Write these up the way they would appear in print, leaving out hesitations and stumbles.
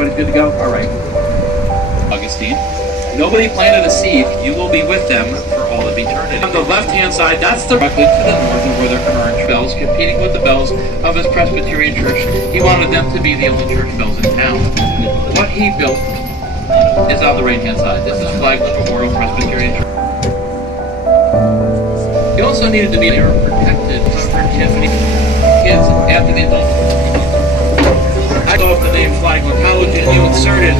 Everybody's good to go? All right. Augustine. Nobody planted a seed. You will be with them for all of eternity. On the left-hand side, that's directly to the north of where there are orange bells, competing with the bells of his Presbyterian church. He wanted them to be the only church bells in town. What he built is on the right-hand side. This is Flagler Memorial Presbyterian Church. He also needed to be protected from Tiffany kids after the adult. I go off the name Flagler College and you insert it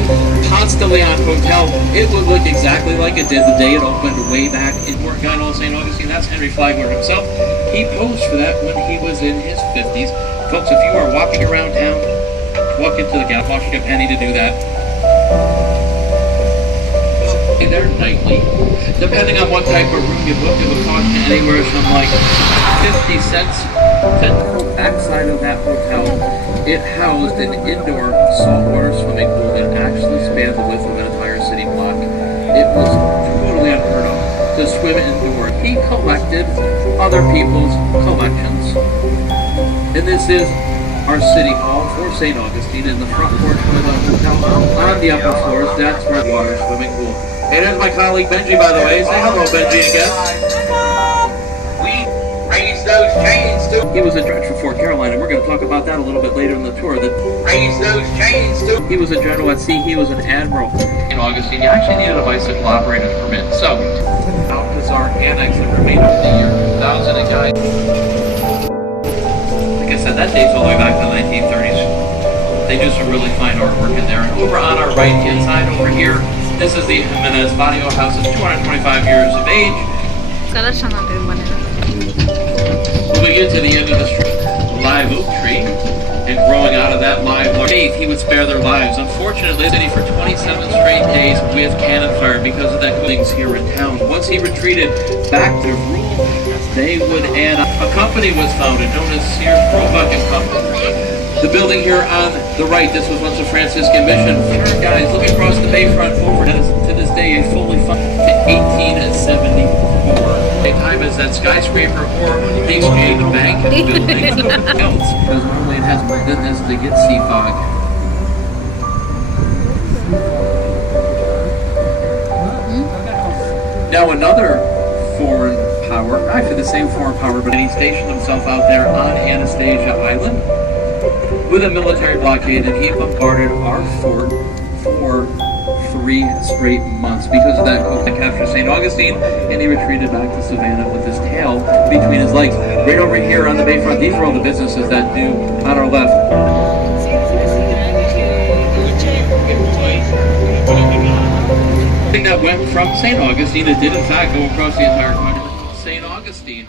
constantly on hotel, it would look exactly like it did the day it opened way back in Morgan, St. Augustine. That's Henry Flagler himself. He posed for that when he was in his 50s. Folks, if you are walking around town, walk into the gas, cost you a penny to do that. They're nightly. Depending on what type of room you book, it would cost you anywhere from like 50 cents to the backside of that hotel. It housed an indoor saltwater swimming pool that actually spanned the width of an entire city block. It was totally unheard of to swim indoors. He collected other people's collections. And this is our city hall for St. Augustine. In the front porch of the hotel on the upper floors, that's where the water swimming pool. Hey, there's my colleague Benji, by the way. Say hello, Benji, again. We raised those chains too. He was a judge for Fort Carolina. We're going to talk about that a little bit later in the tour. Raised those chains too. He was a general at sea. He was an admiral. In Augustine, you actually needed a bicycle operator's permit. So, Alcazar Annex that remained over the year 2000 and guys. Like I said, that dates all the way back to the 1930s. They do some really fine artwork in there. And over on our right-hand side over here, this is the Jimenez Barrio House. It's 225 years of age. When we get to the end of the street, live oak tree, and growing out of that live faith, he would spare their lives. Unfortunately, the city for 27 straight days with cannon fire because of that things here in town. Once he retreated back to rule, they would add a company was founded known as Sears Roebuck and Company. The building here on the right, this was once a Franciscan mission. Sure, guys, look across the bayfront over. That is to this day a fully funded 1874. The time is that skyscraper or the Exchange Bank building else. Because normally it has more than this to get sea fog. Now another foreign power, actually the same foreign power, but he stationed himself out there on Anastasia Island with a military blockade, and he bombarded our fort for 3 straight months. Because of that, he captured St. Augustine, and he retreated back to Savannah with his tail between his legs. Right over here on the bayfront, these are all the businesses that do on our left. That went from St. Augustine, it did in fact go across the entire continent. St. Augustine.